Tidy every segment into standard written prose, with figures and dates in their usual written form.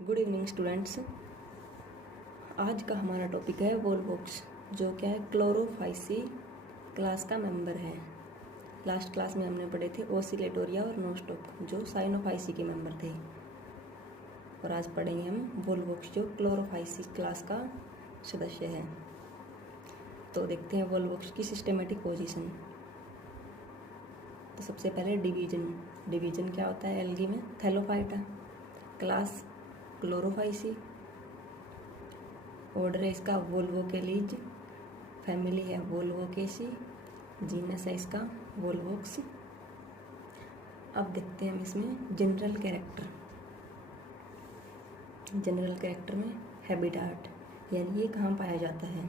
Good evening students. आज का हमारा टॉपिक है वोल्वोक्स, जो क्या है क्लोरोफाइसी क्लास का मेंबर है। लास्ट क्लास में हमने पढ़े थे ओसिलेटोरिया और नोस्टॉक, जो साइनोफाइसी के मेंबर थे, और आज पढ़ेंगे हम वोल्वोक्स, जो क्लोरोफाइसी क्लास का सदस्य है। तो देखते हैं वोल्वोक्स की सिस्टेमेटिक पोजीशन। तो सबसे पहले डिवीजन क्या होता है एल्गी में? थैलोफाइटा। Class Chlorophyceae. ऑर्डर है इसका वोल्वोकेलीज। फैमिली है वोल्वोकेसी। जीनस है इसका वोल्वोक्स। अब देखते हैं हम इसमें जनरल कैरेक्टर में हैबिटाट, यानी ये कहाँ पाया जाता है।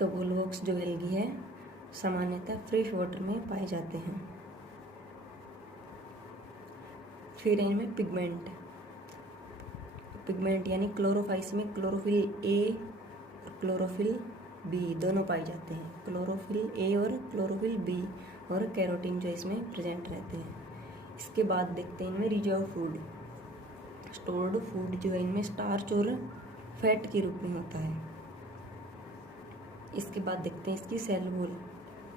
तो वोल्वोक्स जो एल्गी है सामान्यतः फ्रेश वाटर में पाए जाते हैं। फिर इनमें पिगमेंट यानी क्लोरोफाइस में क्लोरोफिल ए और क्लोरोफिल बी दोनों पाए जाते हैं। क्लोरोफिल ए और क्लोरोफिल बी और कैरोटीन जो इसमें प्रेजेंट रहते हैं। इसके बाद देखते हैं इनमें रिजर्व फूड, स्टोर्ड फूड जो है इनमें स्टार्च और फैट के रूप में होता है। इसके बाद देखते हैं इसकी सेल वॉल।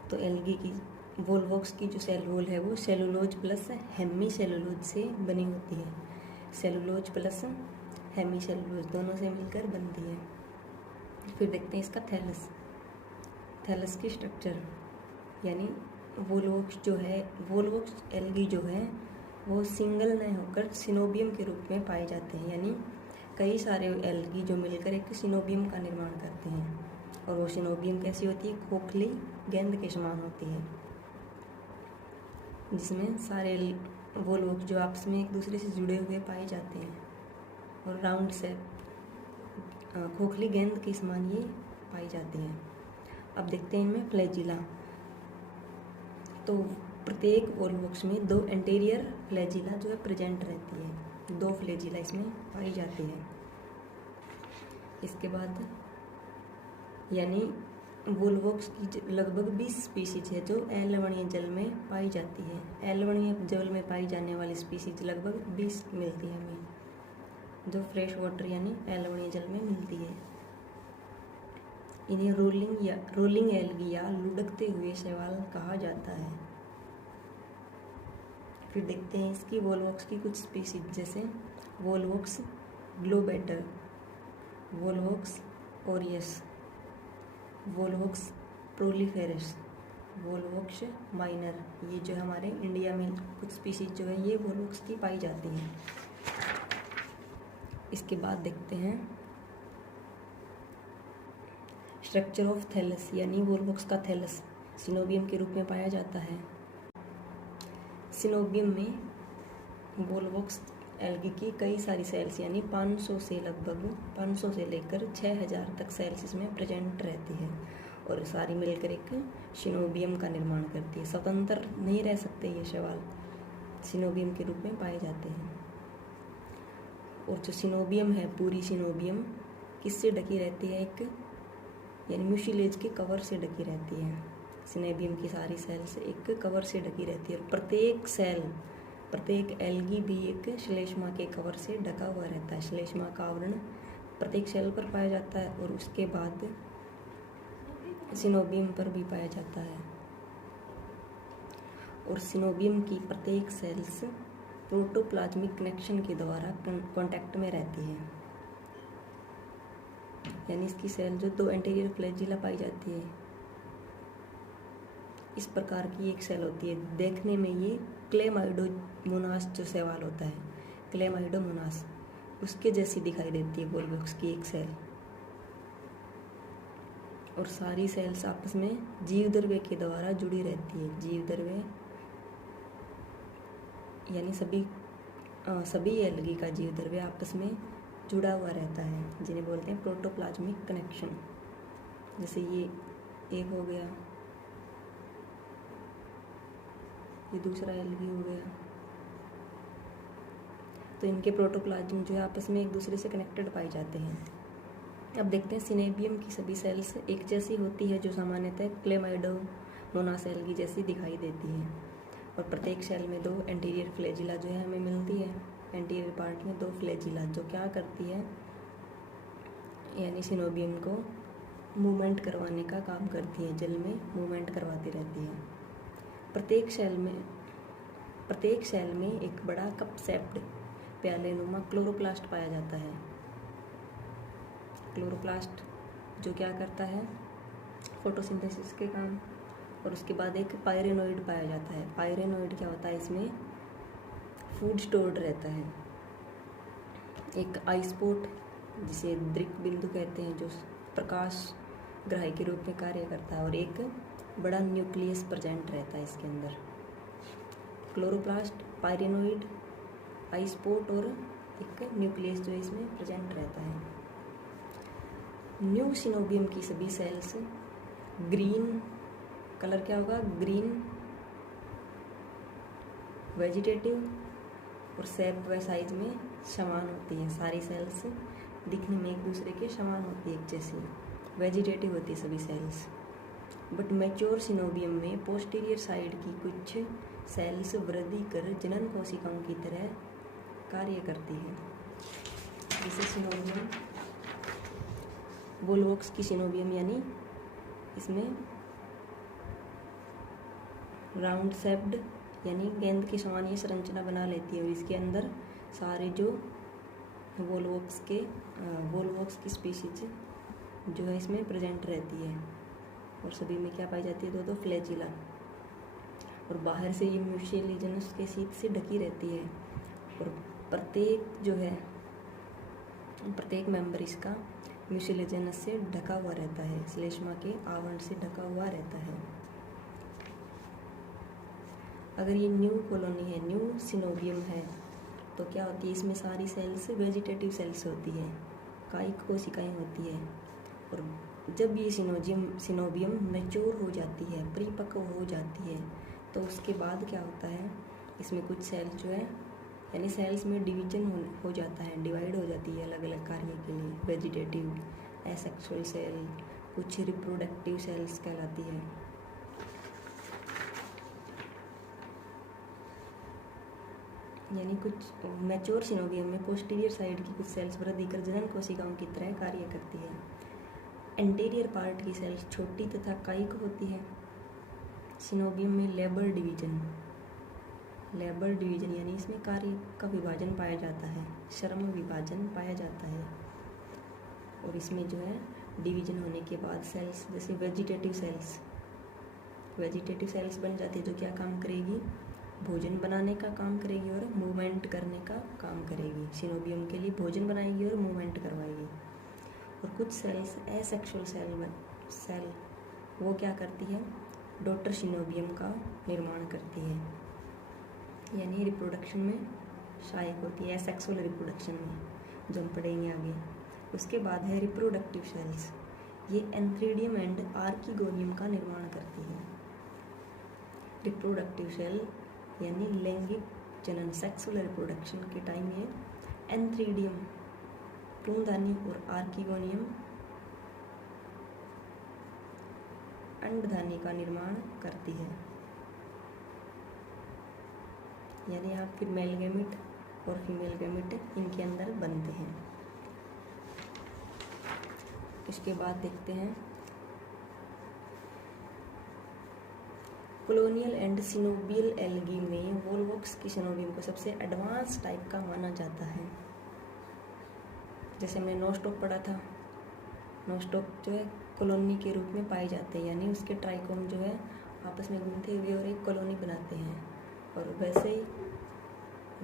तो एल्गी की वोल्वोक्स की जो सेल वॉल है वो सेलुलोज प्लस हेमी सेलुलोज से बनी होती है। सेलुलोज प्लस हेमी सेलुलोज दोनों से मिलकर बनती है। फिर देखते हैं इसका थैलस की स्ट्रक्चर, यानी वोल्वोक्स एल्गी जो है वो सिंगल नहीं होकर सिनोबियम के रूप में पाए जाते हैं। यानी कई सारे एल्गी जो मिलकर एक सिनोबियम का निर्माण करते हैं, और वो सिनोबियम कैसी होती है? खोखली गेंद के समान होती है, जिसमें सारे वोल्वोक्स जो आपस में एक दूसरे से जुड़े हुए पाए जाते हैं, और राउंड शेप खोखली गेंद के समान ये पाई जाती हैं। अब देखते हैं इनमें फ्लैजिला। तो प्रत्येक वोल्वोक्स में 2 एंटीरियर फ्लैजिला जो है प्रेजेंट रहती है। 2 फ्लैजिला इसमें पाई जाती है। इसके बाद यानी वोल्वोक्स की लगभग 20 स्पीसीज है जो अलवणीय जल में पाई जाती है। अलवणीय जल में पाई जाने वाली स्पीसीज लगभग 20 मिलती है हमें, जो फ्रेश वाटर यानी अलवणीय जल में मिलती है। इन्हें रोलिंग एल्गी या लुढ़कते हुए शैवाल कहा जाता है। फिर देखते हैं इसकी वोल्वोक्स की कुछ स्पीसीज, जैसे Volvox globator, Volvox aureus, Volvox proliferous, Volvox minor. ये जो हमारे इंडिया में कुछ स्पीसीज जो है ये वोल्वोक्स की पाई जाती हैं। इसके बाद देखते हैं स्ट्रक्चर ऑफ थैलस, यानी वोल्वोक्स का थैलस सिनोबियम के रूप में पाया जाता है। सिनोबियम में वोल्वोक्स एल्गी की कई सारी सेल्स, यानी 500 से लेकर 6000 तक सेल्स इसमें प्रेजेंट रहती है, और सारी मिलकर एक सिनोबियम का निर्माण करती है। स्वतंत्र नहीं रह सकते ये शैवाल, सिनोबियम के रूप में पाए जाते हैं। और जो सिनोबियम है, पूरी सिनोबियम किससे ढकी रहती है? एक यानी म्यूसिलेज के कवर से ढकी रहती है। सिनोबियम की सारी सेल्स एक कवर से ढकी रहती है, और प्रत्येक एल्गी भी एक श्लेष्मा के कवर से ढका हुआ रहता है। श्लेष्मा का आवरण प्रत्येक सेल पर पाया जाता है, और उसके बाद सिनोबियम पर भी पाया जाता है। और सिनोबियम की प्रत्येक सेल्स प्रोटोप्लाज्मिक कनेक्शन के द्वारा कांटेक्ट में रहती है। यानी इसकी सेल जो 2 एंटीरियर फ्लैजिला पाई जाती है, इस प्रकार की एक सेल होती है। देखने में ये क्लेमाइडोमोनास जो शैवाल होता है, क्लेमाइडोमोनास, उसके जैसी दिखाई देती है वोल्वोक्स की एक सेल। और सारी सेल्स आपस में जीवद्रव्य के द्वारा जुड़ी रहती है। जीवद्रव्य यानी सभी एल्गी का जीवद्रव्य आपस में जुड़ा हुआ रहता है, जिन्हें बोलते हैं प्रोटोप्लाज्मिक कनेक्शन। जैसे ये एक हो गया, ये दूसरा एल्गी हो गया, तो इनके प्रोटोप्लाज्म जो है आपस में एक दूसरे से कनेक्टेड पाए जाते हैं। अब देखते हैं सिनोबियम की सभी सेल्स एक जैसी होती है, जो सामान्यतः क्लेमाइडोमोनास एल्गी जैसी दिखाई देती है, और प्रत्येक सेल में 2 एंटीरियर फ्लैजिला जो है हमें मिलती है। एंटीरियर क्या करती है, यानी सिनोबियम को मूवमेंट करवाने का काम करती है, जल में मूवमेंट करवाती रहती है। प्रत्येक सेल में एक बड़ा कप शेप्ड प्यालेनुमा क्लोरोप्लास्ट पाया जाता है। क्लोरोप्लास्ट जो क्या करता है, फोटोसिंथेसिस के काम। और उसके बाद एक पायरेनोइड पाया जाता है। पायरेनोइड क्या होता है, इसमें फूड स्टोर्ड रहता है। एक आइसपोट जिसे दृक बिंदु कहते हैं, जो प्रकाश ग्राही के रूप में कार्य करता है, और एक बड़ा न्यूक्लियस प्रेजेंट रहता है इसके अंदर। क्लोरोप्लास्ट, पायरेनोइड, आइसपोट और एक न्यूक्लियस जो इसमें प्रेजेंट रहता है। न्यू सिनोबियम की सभी सेल्स ग्रीन कलर क्या होगा, ग्रीन वेजिटेटिव और शेप व साइज में समान होती है। सारी सेल्स दिखने में एक दूसरे के समान होती है, एक जैसी वेजिटेटिव होती है सभी सेल्स। बट मैच्योर सिनोबियम में पोस्टीरियर साइड की कुछ सेल्स वृद्धि कर जनन कोशिकाओं की तरह कार्य करती है। जैसे सिनोबियम, वोल्वोक्स की सिनोबियम, यानी इसमें राउंड शेप्ड यानी गेंद की समान ये संरचना बना लेती है, और इसके अंदर सारे जो वोल्वोक्स की स्पीशीज जो है इसमें प्रेजेंट रहती है। और सभी में क्या पाई जाती है, दो फ्लैजिला। और बाहर से ये म्यूसिलेजनस के शीट से ढकी रहती है। और प्रत्येक मेंबर इसका म्यूसिलेजनस से ढका हुआ रहता है, श्लेष्मा के आवरण से ढका हुआ रहता है। अगर ये न्यू कॉलोनी है, न्यू सिनोबियम है, तो क्या होती है, इसमें सारी सेल्स वेजिटेटिव सेल्स होती है, कायिक कोशिकाएं होती है। और जब ये सिनोबियम मैच्योर हो जाती है, परिपक्व हो जाती है, तो उसके बाद क्या होता है, इसमें कुछ सेल्स जो है, यानी सेल्स में डिवीजन हो जाता है, डिवाइड हो जाती है अलग अलग कार्य के लिए। वेजिटेटिव, एसेक्सुअल सेल, कुछ रिप्रोडक्टिव सेल्स कहलाती है। यानी कुछ मैच्योर सिनोबियम में पोस्टीरियर साइड की कुछ सेल्स वृद्धि कर जनन कोशिकाओं की तरह कार्य करती है। एंटीरियर पार्ट की सेल्स छोटी तथा कायिक होती है। सिनोबियम में लेबर डिवीजन यानी इसमें कार्य का विभाजन पाया जाता है, श्रम विभाजन पाया जाता है। और इसमें जो है डिवीजन होने के बाद सेल्स, जैसे वेजिटेटिव सेल्स बन जाती है, जो क्या काम करेगी, भोजन बनाने का काम करेगी और मूवमेंट करने का काम करेगी। सिनोबियम के लिए भोजन बनाएगी और मूवमेंट करवाएगी। और कुछ सेल्स एसेक्सुअल सेल वो क्या करती है, डॉटर सिनोबियम का निर्माण करती है, यानी रिप्रोडक्शन में सहायक होती है, एसेक्सुअल रिप्रोडक्शन में, जो हम पढ़ेंगे आगे। उसके बाद है रिप्रोडक्टिव सेल्स, ये एंथ्रीडियम एंड आर्किगोनियम का निर्माण करती है। रिप्रोडक्टिव सेल यानी लैंगिक जनन, सेक्सुअल रिप्रोडक्शन के टाइम ये एंथ्रीडियम भ्रूणधानी और आर्किगोनियम अंडधानी का निर्माण करती है। यानी यहाँ फिर मेल गैमेट और फीमेल गैमेट इनके अंदर बनते हैं। इसके बाद देखते हैं कॉलोनियल एंड सिनोबियल एल्गी में वोल्वोक्स की सिनोबियम को सबसे एडवांस टाइप का माना जाता है। जैसे हमने नोस्टॉक पढ़ा था, नोस्टॉक जो है कॉलोनी के रूप में पाए जाते हैं, यानी उसके ट्राइकोम जो है आपस में घूमते हुए और एक कॉलोनी बनाते हैं। और वैसे ही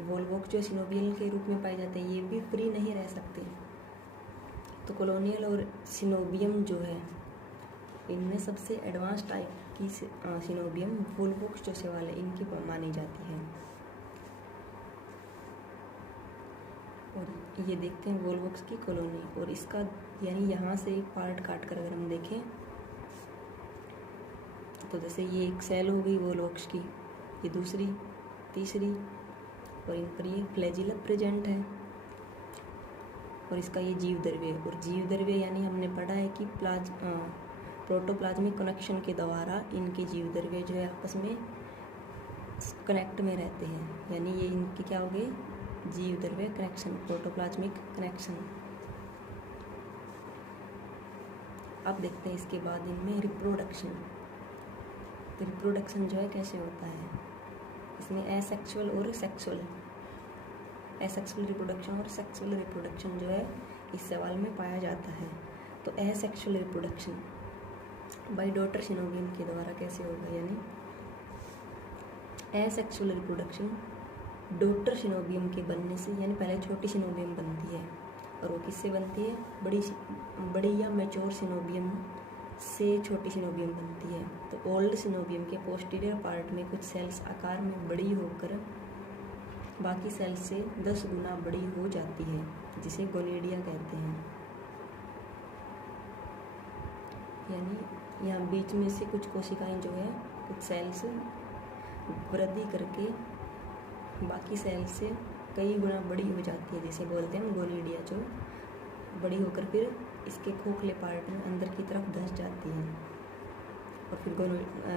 वोल्वोक्स जो सिनोबियल के रूप में पाए जाते हैं, ये भी फ्री नहीं रह सकते। तो कॉलोनियल और सिनोबियम जो है, इनमें सबसे एडवांस टाइप की सिनोबियम वोल्वोक्स जो सेवाल है, इनकी मानी जाती है। और ये देखते हैं वोल्वोक्स की कॉलोनी, और इसका यानी यहाँ से एक पार्ट काट कर अगर हम देखें तो जैसे ये एक सेल हो गई वोल्वोक्स की, ये दूसरी, तीसरी, और इन पर ये फ्लैजिला प्रेजेंट है। और इसका ये जीवद्रव्य, और जीवद्रव्य यानी हमने पढ़ा है कि प्रोटोप्लाज्मिक कनेक्शन के द्वारा इनके जीवद्रव्य जो है आपस में कनेक्ट में रहते हैं, यानी ये इनके क्या हो गए, जीव द्रव्य कनेक्शन, प्रोटोप्लाज्मिक कनेक्शन। अब देखते हैं इसके बाद इनमें रिप्रोडक्शन। तो रिप्रोडक्शन जो है कैसे होता है, इसमें एसेक्सुअल और सेक्सुअल, एसेक्सुअल रिप्रोडक्शन और सेक्सुअल रिप्रोडक्शन जो है इस सवाल में पाया जाता है। तो asexual reproduction by daughter coenobium के द्वारा कैसे होगा, यानी एसेक्सुअल रिप्रोडक्शन डॉटर सिनोबियम के बनने से, यानी पहले छोटी सिनोबियम बनती है और वो किससे बनती है, बड़ी या मैच्योर सिनोबियम से छोटी सिनोबियम बनती है। तो ओल्ड सिनोबियम के पोस्टीरियर पार्ट में कुछ सेल्स आकार में बड़ी होकर बाकी सेल्स से 10 गुना बड़ी हो जाती है, जिसे गोनिडिया कहते हैं। यानी यहाँ बीच में से कुछ कोशिकाएं जो है, कुछ सेल्स वृद्धि करके बाकी सेल्स से कई गुना बड़ी हो जाती है, जिसे बोलते हैं गोनिडिया, जो बड़ी होकर फिर इसके खोखले पार्ट में अंदर की तरफ धंस जाती है। और फिर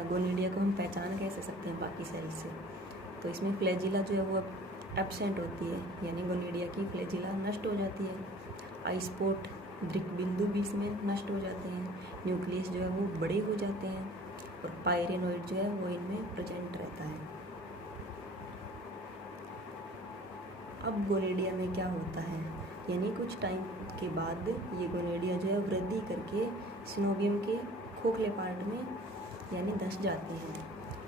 गोनिडिया को हम पहचान कैसे सकते हैं बाकी सेल्स से, तो इसमें फ्लैजिला जो है वो एब्सेंट होती है, यानी गोनिडिया की फ्लैजिला नष्ट हो जाती है। आई स्पॉट दृक बिंदु भी इसमें नष्ट हो जाते हैं, न्यूक्लियस जो है वो बड़े हो जाते हैं और पायरेनोइड जो है वो इनमें प्रेजेंट रहता है। अब गोनिडिया में क्या होता है, यानी कुछ टाइम के बाद ये गोनिडिया जो है वृद्धि करके सिनोबियम के खोखले पार्ट में यानी धंस जाते हैं।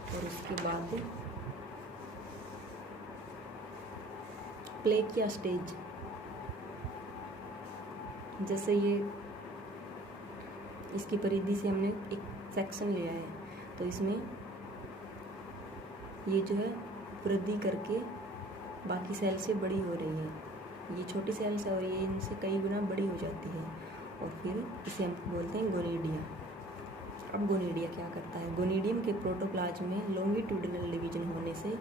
और उसके बाद प्लेकिया स्टेज, जैसे ये इसकी परिधि से हमने एक सेक्शन लिया है, तो इसमें ये जो है वृद्धि करके बाकी सेल से बड़ी हो रही है। ये छोटी सेल्स है और ये इनसे कई गुना बड़ी हो जाती है और फिर इसे हम बोलते हैं गोनिडिया। अब गोनिडिया क्या करता है, गोनिडियम के प्रोटोप्लाज्म में लॉन्गिट्यूडिनल डिवीजन होने से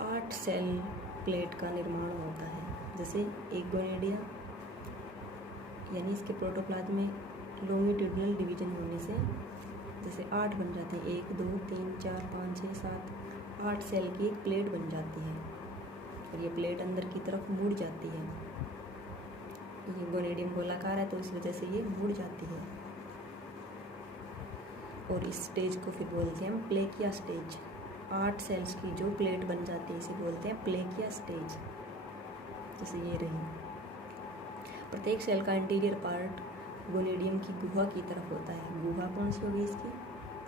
8 सेल प्लेट का निर्माण होता है। जैसे एक गोनिडिया यानी इसके प्रोटोप्लाज्म में लॉन्गिट्यूडिनल डिवीजन होने से जैसे 8 बन जाते हैं, 1 2 3 4 5 6 7 8 सेल की एक प्लेट बन जाती है और ये प्लेट अंदर की तरफ मुड़ जाती है। ये गोनिडियम गोलाकार है तो इस वजह से ये मुड़ जाती है और इस स्टेज को फिर बोलते हैं हम प्लेकिया स्टेज। 8 सेल्स की जो प्लेट बन जाती है इसे बोलते हैं प्लेकिया स्टेज। जैसे ये रही, प्रत्येक सेल का इंटीरियर पार्ट गोनिडियम की गुहा की तरफ होता है। गुहा कौन सी होगी, इसकी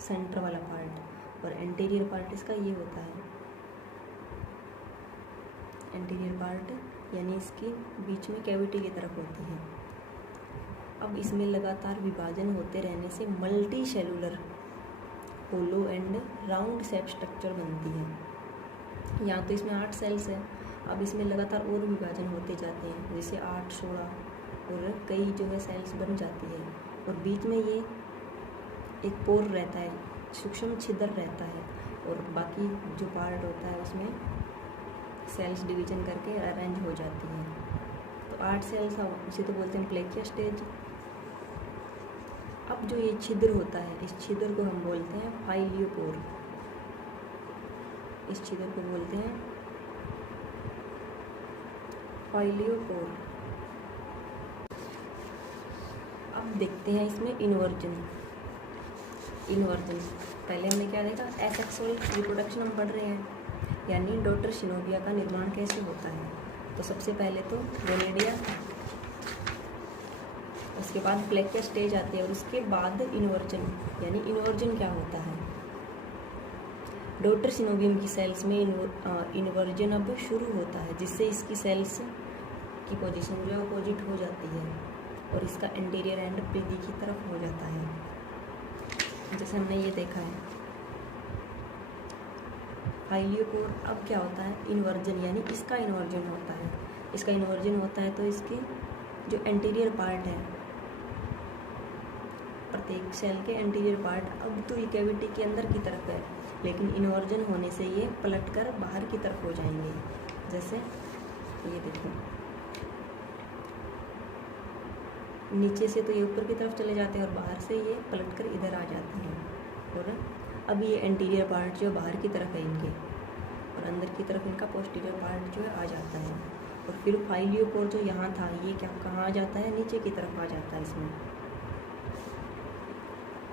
सेंटर वाला पार्ट, और इंटीरियर पार्ट इसका ये होता है। इंटीरियर पार्ट यानी इसकी बीच में कैविटी की तरफ होती है। अब इसमें लगातार विभाजन होते रहने से multicellular hollow and round shape structure बनती है। यहाँ तो इसमें 8 सेल्स है, अब इसमें लगातार और विभाजन होते जाते हैं, जैसे 8 16 और कई जो है सेल्स बन जाती है और बीच में ये एक पोर रहता है, सूक्ष्म छिद्र रहता है और बाकी जो पार्ट होता है उसमें सेल्स डिवीजन करके अरेंज हो जाती है। तो 8 सेल्स उसे तो बोलते हैं प्लेकिया स्टेज। अब जो ये छिद्र होता है, इस छिद्र को हम बोलते हैं फाइलियोपोर। इस छिद्र को बोलते हैं फाइलियोपोर। अब देखते हैं इसमें इन्वर्जन। पहले हमने क्या देखा, एसेक्सुअल रिप्रोडक्शन हम पढ़ रहे हैं, यानी डॉटर सिनोबिया का निर्माण कैसे होता है। तो सबसे पहले तो गोनिडिया, उसके बाद प्लेकिया स्टेज आती है और उसके बाद इन्वर्जन। यानी इन्वर्जन क्या होता है, डॉटर सिनोबियम की सेल्स में इन्वर्जन अब शुरू होता है, जिससे इसकी सेल्स की पोजीशन जो है अपोजिट हो जाती है और इसका इंटीरियर एंड परिधि की तरफ हो जाता है। जैसे हमने ये देखा है फाइलियोपोर। अब क्या होता है, इन्वर्जन, यानी इसका इन्वर्जन होता है। इसका इन्वर्जन होता है तो इसकी जो एंटीरियर पार्ट है, प्रत्येक सेल के एंटीरियर पार्ट अब तो ये कैविटी के अंदर की तरफ है, लेकिन इन्वर्जन होने से ये पलटकर बाहर की तरफ हो जाएंगे। जैसे ये देखो, नीचे से तो ये ऊपर की तरफ चले जाते हैं और बाहर से ये पलटकर इधर आ जाते हैं और अब ये एंटीरियर पार्ट जो बाहर की तरफ है इनके, और अंदर की तरफ इनका पोस्टीरियर पार्ट जो है आ जाता है। और फिर फाइलियोपोर जो यहाँ था ये क्या कहाँ आ जाता है, नीचे की तरफ आ जाता है इसमें।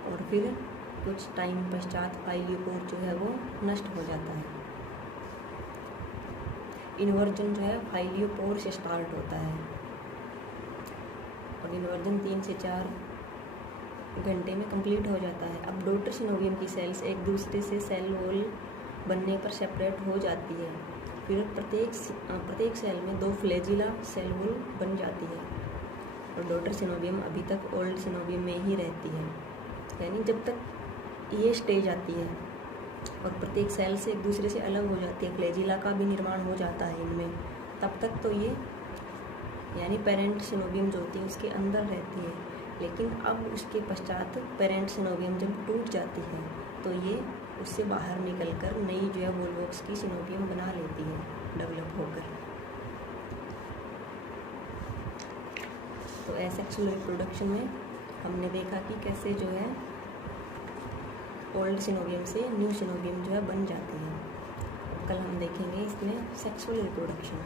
और फिर कुछ टाइम पश्चात फाइलियोपोर जो है वो नष्ट हो जाता है। इन्वर्जन जो है फाइलियोपोर से स्टार्ट होता है और इन्वर्जन 3 से 4 घंटे में कंप्लीट हो जाता है। अब डॉटर सिनोवियम की सेल्स एक दूसरे से सेल वॉल बनने पर सेपरेट हो जाती है। फिर प्रत्येक सेल में 2 फ्लैजिला सेल वॉल बन जाती है और डॉटर सिनोवियम अभी तक ओल्ड सिनोवियम में ही रहती है, यानी जब तक ये स्टेज आती है और प्रत्येक सेल से एक दूसरे से अलग हो जाती है, फ्लैजिला का भी निर्माण हो जाता है इनमें, तब तक तो ये यानी पेरेंट सिनोवियम जो होती है उसके अंदर रहती है। लेकिन अब उसके पश्चात पेरेंट सिनोवियम जब टूट जाती है तो ये उससे बाहर निकलकर नई जो है वोल्वोक्स की सिनोवियम बना लेती है डेवलप होकर। तो एसेक्सुअल रिप्रोडक्शन में हमने देखा कि कैसे जो है ओल्ड सिनोवियम से न्यू सिनोवियम जो है बन जाती है। कल हम देखेंगे इसमें सेक्सुअल रिप्रोडक्शन।